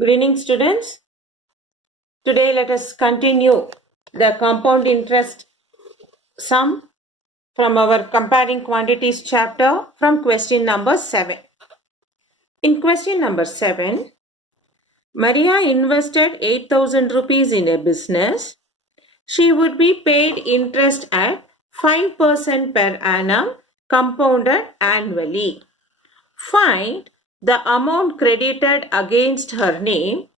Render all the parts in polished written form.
Good evening, students. Today let us continue the compound interest sum from our comparing quantities chapter from question number 7. In question number 7, Maria invested 8,000 rupees in a business. She would be paid interest at 5% per annum compounded annually. Find the amount credited against her name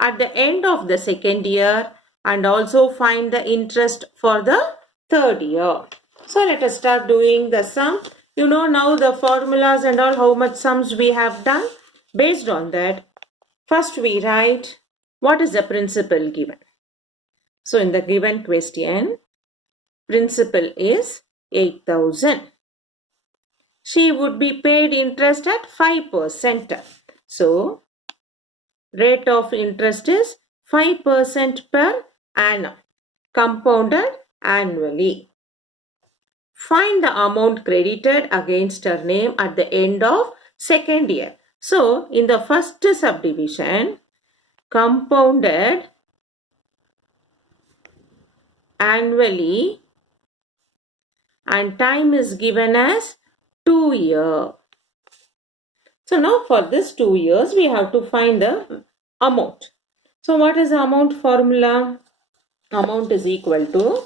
at the end of the second year and also find the interest for the third year. So let us start doing the sum. You know now the formulas and all, how much sums we have done. Based on that, first we write what is the principal given. So in the given question, principal is 8,000. She would be paid interest at 5%. So rate of interest is 5% per annum, compounded annually. Find the amount credited against her name at the end of second year. So, in the first subdivision, compounded annually and time is given as 2 years. So now for this 2 years, we have to find the amount. So what is the amount formula? Amount is equal to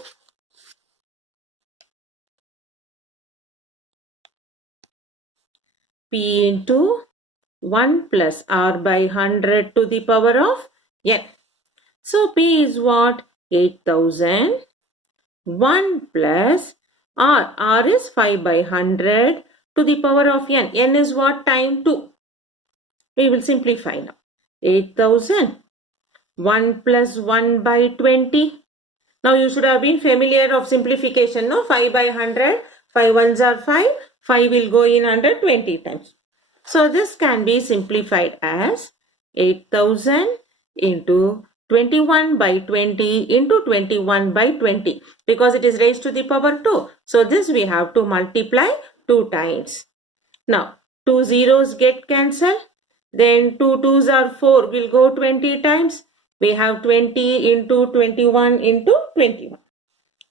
P into 1 plus R by 100 to the power of N. So P is what? 8,000. 1 plus R. R is 5 by 100 to the power of N. N is what? Time 2. We will simplify now. 8,000. 1 plus 1 by 20. Now you should have been familiar of simplification, no? 5 by 100. 5 ones are 5. 5 will go in 100 20 times. So this can be simplified as 8,000 into 21 by 20 into 21 by 20 because it is raised to the power 2. So this we have to multiply 2 times. Now 2 zeros get cancelled. Then 2 twos are 4 will go 20 times. We have 20 into 21 into 21,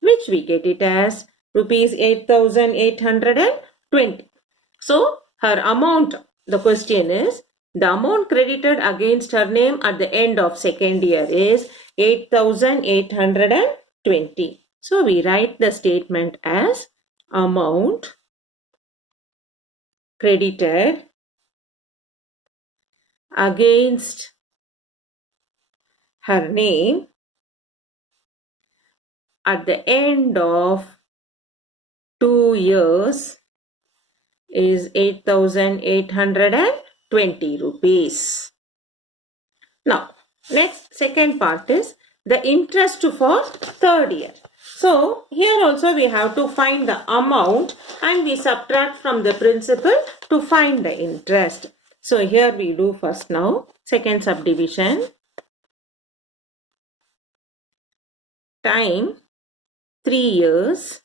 which we get it as rupees 8,820. So her amount, the question is, the amount credited against her name at the end of second year is 8,820. So we write the statement as amount credited against her name at the end of 2 years is 8,820 rupees. Now, next second part is the interest for third year. So, here also we have to find the amount and we subtract from the principal to find the interest. So, here we do first now, second subdivision. Time 3 years.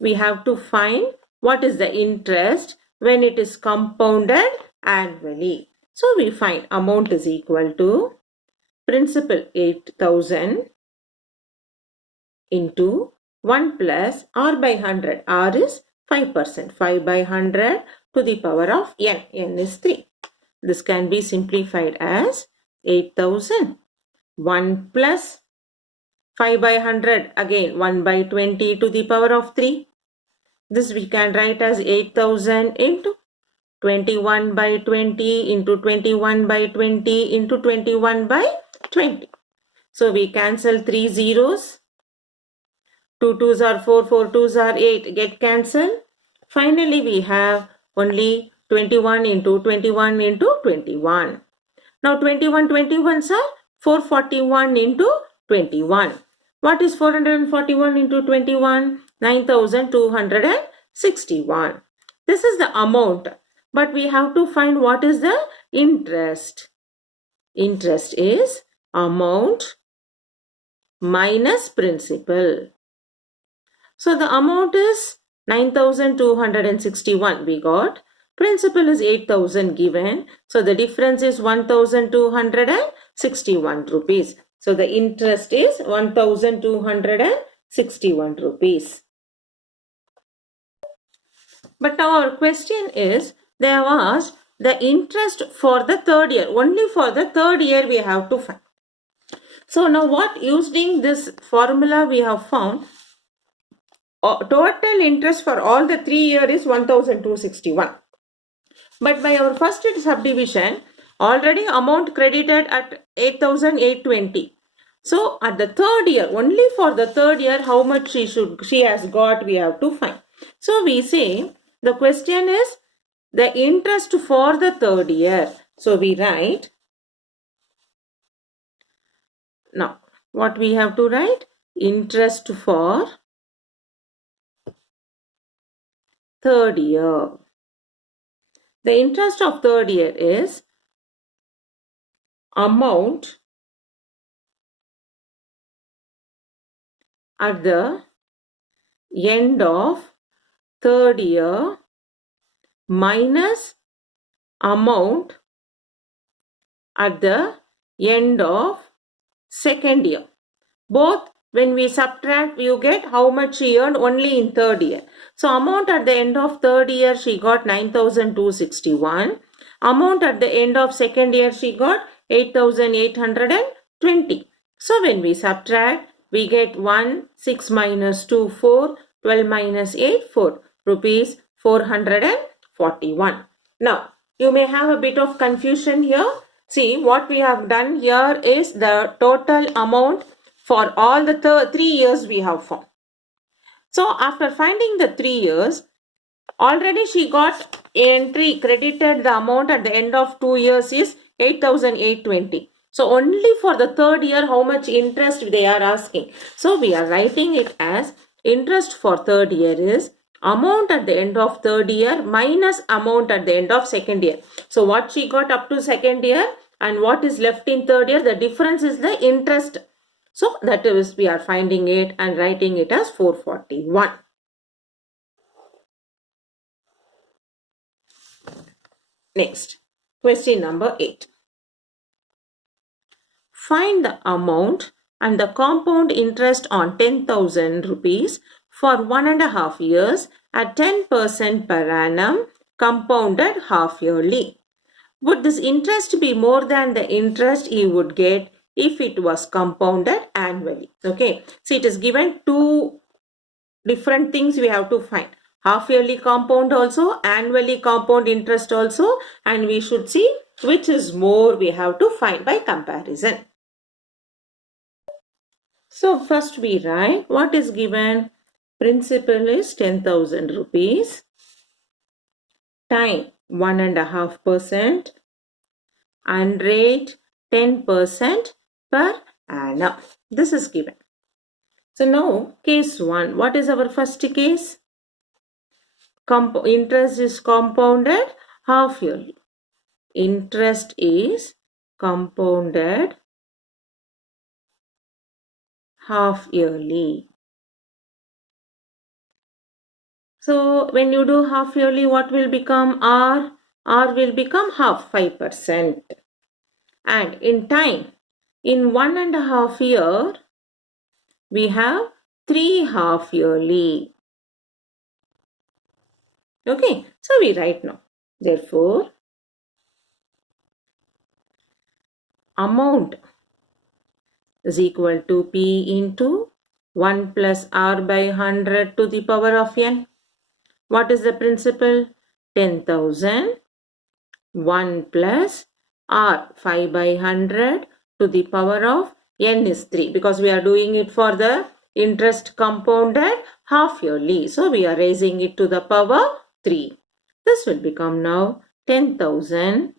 We have to find what is the interest when it is compounded annually. So we find amount is equal to principal 8,000 into 1 plus R by 100. R is 5%. 5 by 100 to the power of N. N is 3. This can be simplified as 8,000. 1 plus 5 by 100, again 1 by 20 to the power of 3. This we can write as 8,000 into 21 by 20 into 21 by 20 into 21 by 20. So we cancel 3 zeros. 2 twos are 4, 4 twos are 8, get cancelled. Finally we have only 21 into 21 into 21. Now 21 21s are 441 into 21. What is 441 into 21? 9,261. This is the amount. But we have to find what is the interest. Interest is amount minus principal. So the amount is 9,261 we got. Principal is 8,000 given. So the difference is 1,261 rupees. So the interest is 1,261 rupees. But now our question is, they have asked the interest for the third year. Only for the third year we have to find. So now what, using this formula we have found, total interest for all the 3 years is 1,261. But by our first subdivision, already amount credited at 8,820. So at the third year, only for the third year, how much she has got, we have to find. So we say the question is the interest for the third year. So we write, now what we have to write? Interest for third year. The interest of third year is amount at the end of third year minus amount at the end of second year. Both when we subtract, you get how much she earned only in third year. So amount at the end of third year, she got 9,261. Amount at the end of second year, she got 8,820. So when we subtract, we get 1, 6 minus 2, 4, 12 minus 8, 4, rupees 441. Now, you may have a bit of confusion here. See, what we have done here is the total amount for all the 3 years we have found. So, after finding the 3 years, already she got entry credited the amount at the end of 2 years is 8,820. So, only for the third year, how much interest they are asking. So, we are writing it as interest for third year is amount at the end of third year minus amount at the end of second year. So, what she got up to second year and what is left in third year, the difference is the interest. So, that is, we are finding it and writing it as 441. Next, question number 8. Find the amount and the compound interest on 10,000 rupees for 1.5 years at 10% per annum compounded half yearly. Would this interest be more than the interest he would get if it was compounded annually? Okay, so it is given two different things we have to find. Half yearly compound also, annually compound interest also, and we should see which is more we have to find by comparison. So first we write what is given. Principal is 10,000 rupees. Time 1.5% and rate 10% per annum. This is given. So now case 1. What is our first case? Interest is compounded half yearly. Interest is compounded half yearly. So when you do half yearly, what will become R? R will become half, 5%. And in time, in 1.5 year, we have 3 half yearly. Okay, so we write now. Therefore, amount is equal to P into 1 plus R by 100 to the power of N. What is the principal? 10,000. 1 plus R 5 by 100 to the power of N is 3, because we are doing it for the interest compounded half yearly. So we are raising it to the power 3. This will become now 10,000.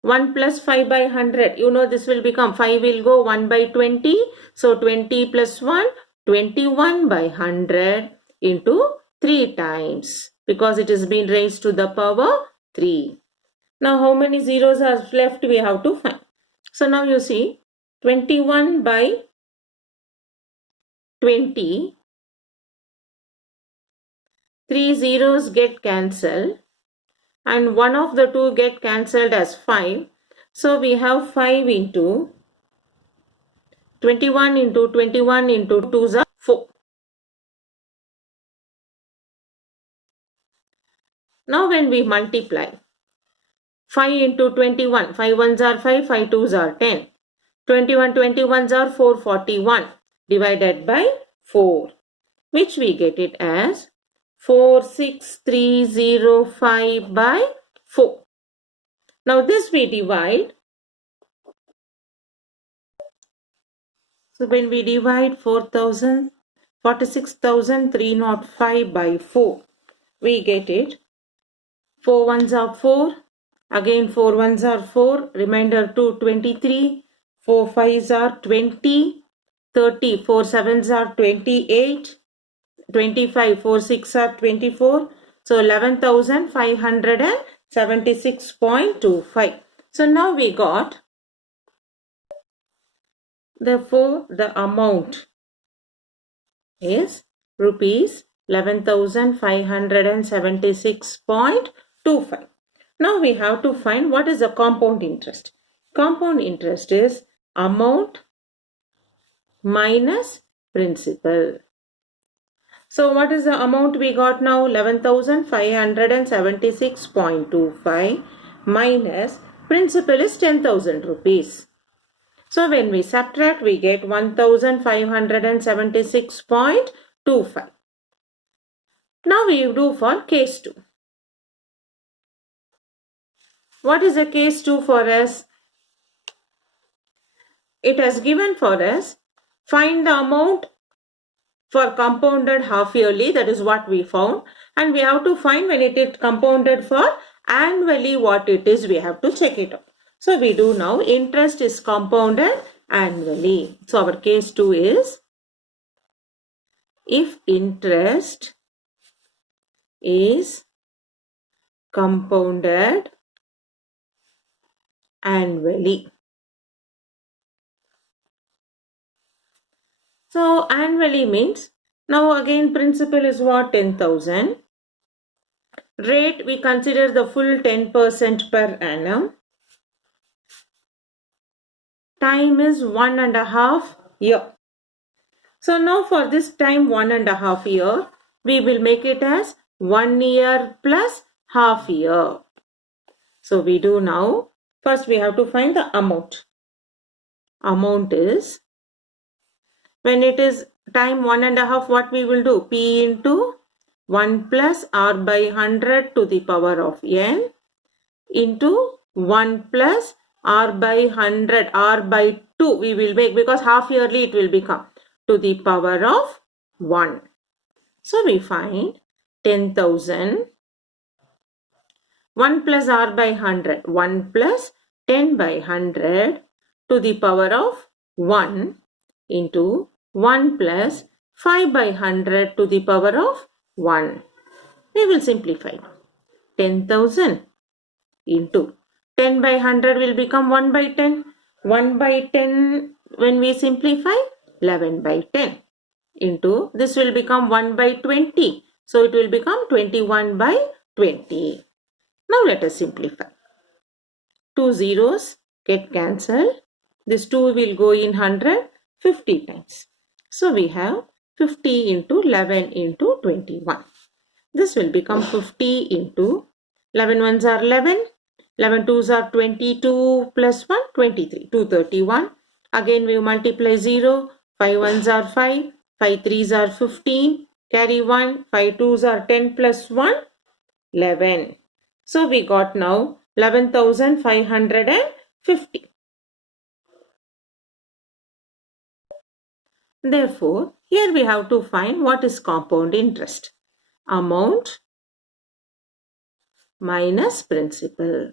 1 plus 5 by 100. You know this will become 5 will go 1 by 20. So 20 plus 1, 21 by 100 into 3 times, because it has been raised to the power 3. Now how many zeros are left we have to find. So now you see 21 by 20. 3 zeros get cancelled. and one of the two get cancelled as 5. So we have 5 into 21 into 21 into 2 is 4. Now when we multiply 5 into 21, 5 ones are 5, 5 twos are 10. 21 21s are 441 divided by 4, which we get it as 46305 by 4. Now this we divide. So when we divide 46,305 by 4, we get it 4 ones are 4, again 4 ones are 4, remainder 2 23, 4 fives are 20, 30, 4 sevens are 28, 25, 4 6 are 24, so 11,576.25. So now we got, therefore the amount is rupees 11,576.25. Now we have to find what is the compound interest. Compound interest is amount minus principal. So what is the amount we got now? 11,576.25 minus principal is 10,000 rupees. So when we subtract, we get 1,576.25. Now we do for case 2. What is the case 2 for us? It has given for us, find the amount for compounded half yearly, that is what we found, and we have to find when it is compounded for annually what it is, we have to check it out. So we do now, interest is compounded annually. So our case 2 is, if interest is compounded annually. So annually means, now again principal is what? 10,000. Rate we consider the full 10% per annum. Time is 1.5 years. So now for this time 1.5 years, we will make it as 1 year plus half year. So we do now, first we have to find the amount. Amount is, when it is time 1.5, what we will do? P into 1 plus R by 100 to the power of n into 1 plus R by 100, R by 2 we will make, because half yearly it will become, to the power of 1. So we find 10,000, 1 plus R by 100, 1 plus 10 by 100 to the power of 1 into 1 plus 5 by 100 to the power of 1. We will simplify. 10,000 into 10 by 100 will become 1 by 10. 1 by 10 when we simplify, 11 by 10 into, this will become 1 by 20. So it will become 21 by 20. Now let us simplify. 2 zeros get cancelled. This 2 will go in 100 50 times. So we have 50 into 11 into 21. This will become 50 into 11 ones are 11. 11 twos are 22 plus 1, 23. 231. Again we multiply 0. 5 ones are 5. 5 threes are 15. Carry 1. 5 twos are 10 plus 1, 11. So we got now 11,550. Therefore, here we have to find what is compound interest. Amount minus principal.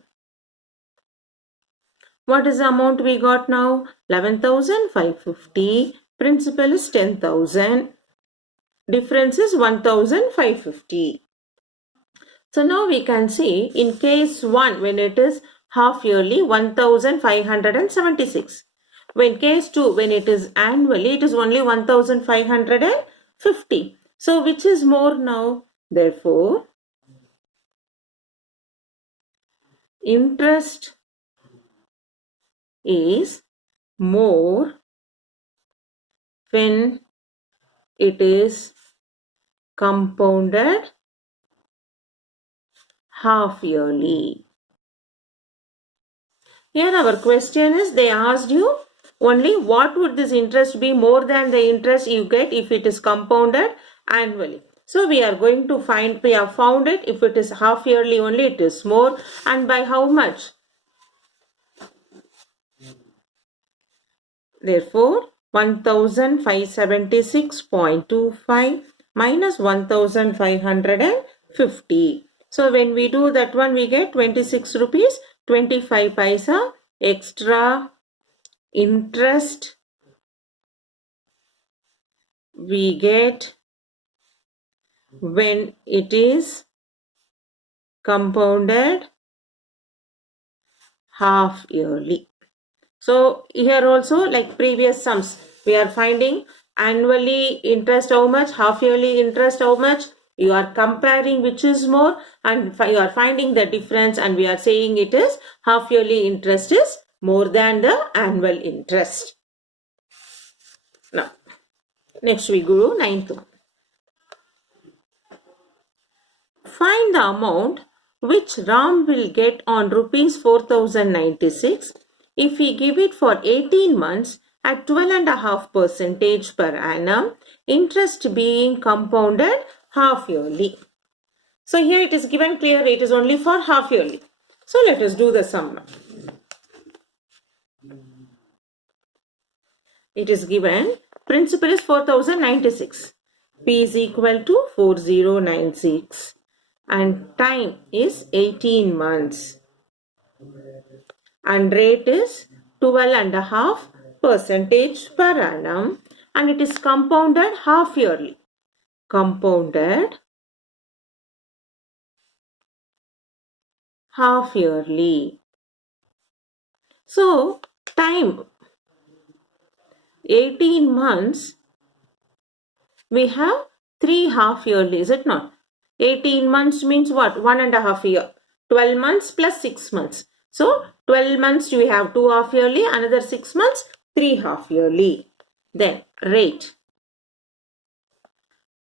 What is the amount we got now? 11,550. Principal is 10,000. Difference is 1,550. So now we can see in case 1, when it is half yearly, 1,576. When case 2, when it is annually, it is only 1,550. So which is more now? Therefore, interest is more when it is compounded half yearly. Here our question is, they asked you only what would this interest be more than the interest you get if it is compounded annually. So we are going to find, we have found it, if it is half yearly only it is more, and by how much? Therefore 1576.25 minus 1550. So when we do that one, we get 26 rupees 25 paisa extra interest we get when it is compounded half yearly. So here also, like previous sums, we are finding annually interest how much, half yearly interest how much. You are comparing which is more, and you are finding the difference, and we are saying it is half yearly interest is more than the annual interest. Now, next we go to 9th one. Find the amount which Ram will get on rupees 4096 if we give it for 18 months at 12.5% per annum, interest being compounded half yearly. So here it is given clear, it is only for half yearly. So let us do the sum now. It is given, principal is 4096, P is equal to 4096 and time is 18 months and rate is 12.5% per annum and it is compounded half yearly. Compounded half yearly. So time 18 months, we have 3 half yearly, is it not? 18 months means what? 1.5 year. 12 months plus 6 months. So 12 months we have 2 half yearly, another 6 months 3 half yearly. Then rate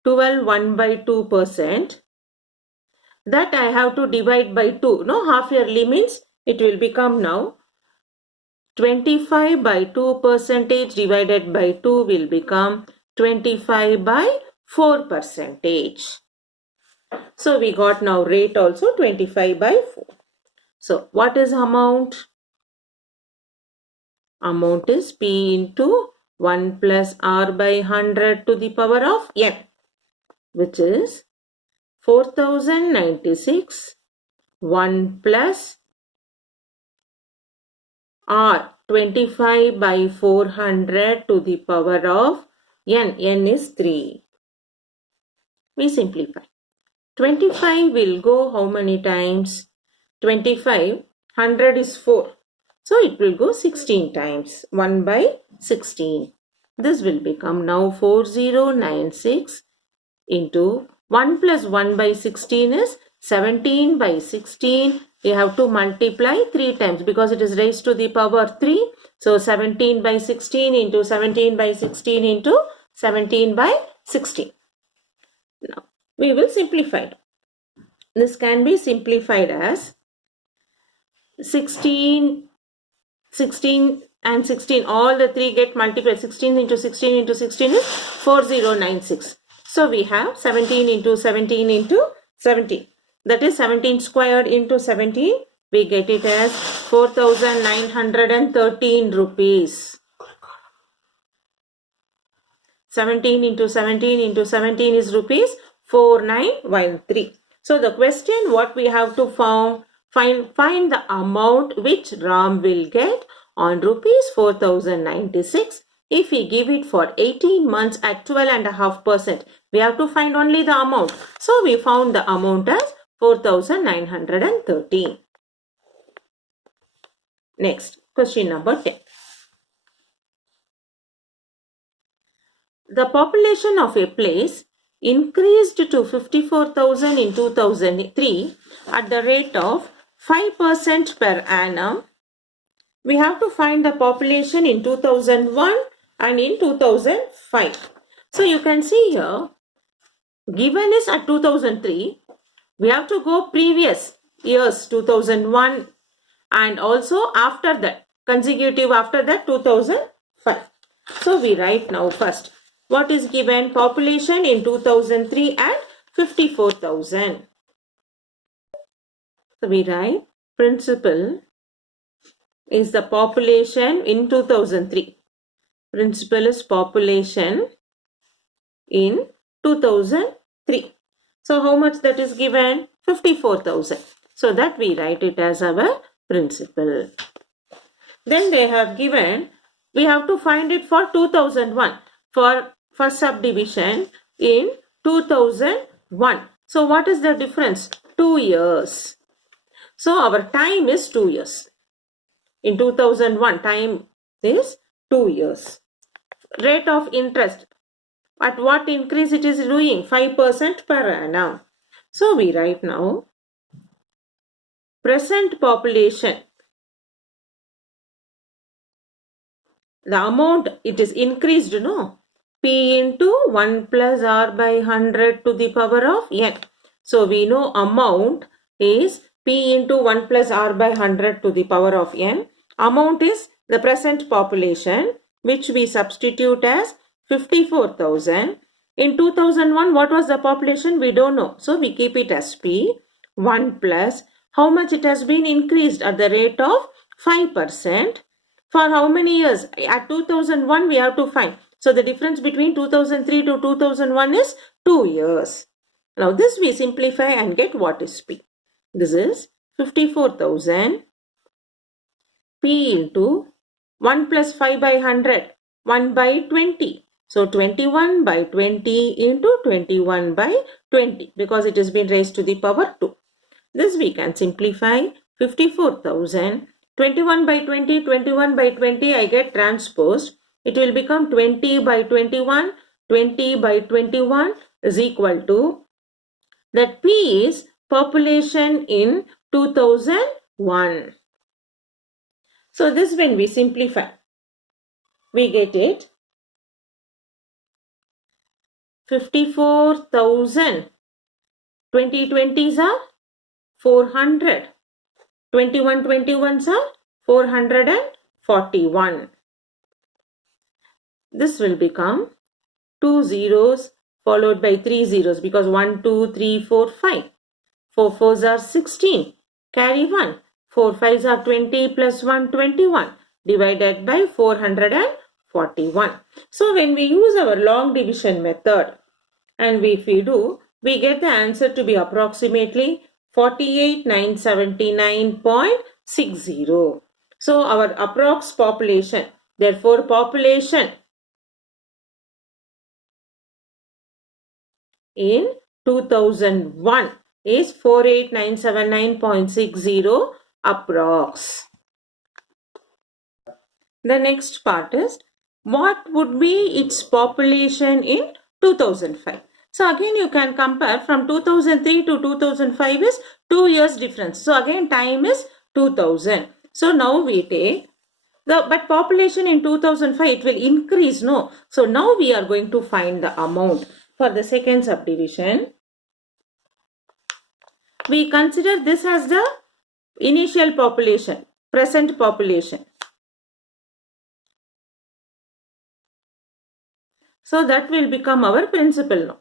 12 1/2%. That I have to divide by 2. No, half yearly means it will become now 25/2% divided by 2 will become 25/4%. So we got now rate also 25/4. So what is amount? Amount is P into 1 plus R by 100 to the power of n, which is 4096 1 plus R 25/400 to the power of n. N is 3. We simplify. 25 will go how many times? 25, 100 is 4. So it will go 16 times. 1/16. This will become now 4096 into 1 plus 1/16 is 17/16. We have to multiply 3 times because it is raised to the power 3. So 17/16 into 17/16 into 17/16. Now we will simplify it. This can be simplified as 16 and 16. All the 3 get multiplied. 16 into 16 into 16 is 4096. So we have 17 into 17 into 17. That is 17 squared into 17. We get it as 4913 rupees. 17 into 17 into 17 is rupees 4913. So the question what we have to find the amount which Ram will get on rupees 4096 if we give it for 18 months at 12.5%. We have to find only the amount. So we found the amount as 4913. Next, question number 10. The population of a place increased to 54,000 in 2003 at the rate of 5% per annum, we have to find the population in 2001 and in 2005. So you can see here, given is at 2003, we have to go previous years 2001 and also after that, consecutive after that 2005. So we write now first. What is given? Population in 2003 at 54,000. So we write principal is the population in 2003. Principal is population in 2003. So how much that is given? 54,000. So that we write it as our principal. Then they have given, we have to find it for 2001 for subdivision in 2001. So what is the difference? 2 years. So our time is 2 years. In 2001, time is 2 years. Rate of interest, at what increase it is doing? 5% per annum. So we write now, present population, the amount it is increased, no? P into 1 plus R by 100 to the power of N. So we know amount is P into 1 plus R by 100 to the power of N. Amount is the present population, which we substitute as 54,000. In 2001, what was the population? We don't know. So we keep it as P. 1 plus how much it has been increased at the rate of 5%. For how many years? At 2001, we have to find. So the difference between 2003 to 2001 is 2 years. Now this we simplify and get what is P. This is 54,000 P into 1 plus 5 by 100, 1 by 20. So 21 by 20 into 21 by 20 because it has been raised to the power 2. This we can simplify. 54,000, 21 by 20, 21 by 20 I get transposed. It will become 20 by 21, 20 by 21 is equal to, that P is population in 2001. So this when we simplify, we get it 54,000. 2020s are 400. 2121s are 441. This will become 2 zeros followed by 3 zeros because 1, 2, 3, 4, 5. 4 4s are 16. Carry 1. 4 5s are 20 plus 1, 21 divided by 441. So when we use our long division method and if we do, we get the answer to be approximately 48,979.60. So our approx population, therefore population in 2001 is 48,979.60 approx. The next part is, what would be its population in 2005? So again you can compare from 2003 to 2005 is 2 years difference. So again time is 2000. So now we take but population in 2005 it will increase, no? So now we are going to find the amount for the second subdivision. We consider this as the initial population, present population. So that will become our principal now.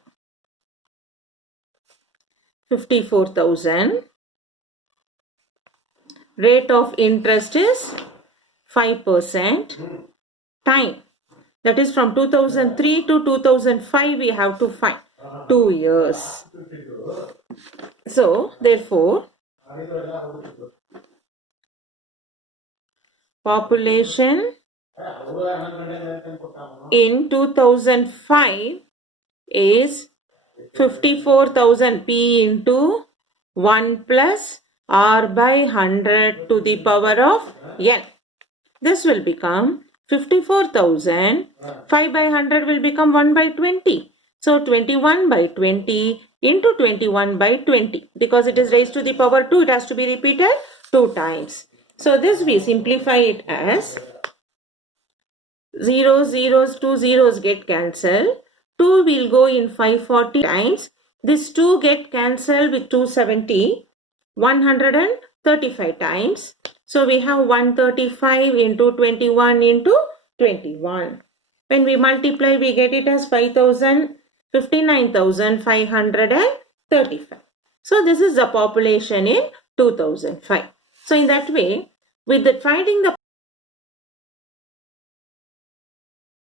54,000. Rate of interest is 5%. Time, that is from 2003 to 2005 we have to find 2 years. So therefore population in 2005 is 54,000 P into 1 plus R by 100 to the power of N. This will become 54,000. 5 by 100 will become 1 by 20. So 21 by 20 into 21 by 20. Because it is raised to the power 2, it has to be repeated 2 times. So this we simplify it as 0, 2 zeros get cancelled. 2 will go in 540 times. This 2 get cancelled with 270, 135 times. So we have 135 into 21 into 21. When we multiply, we get it as 59,535. So this is the population in 2005. So in that way, with finding the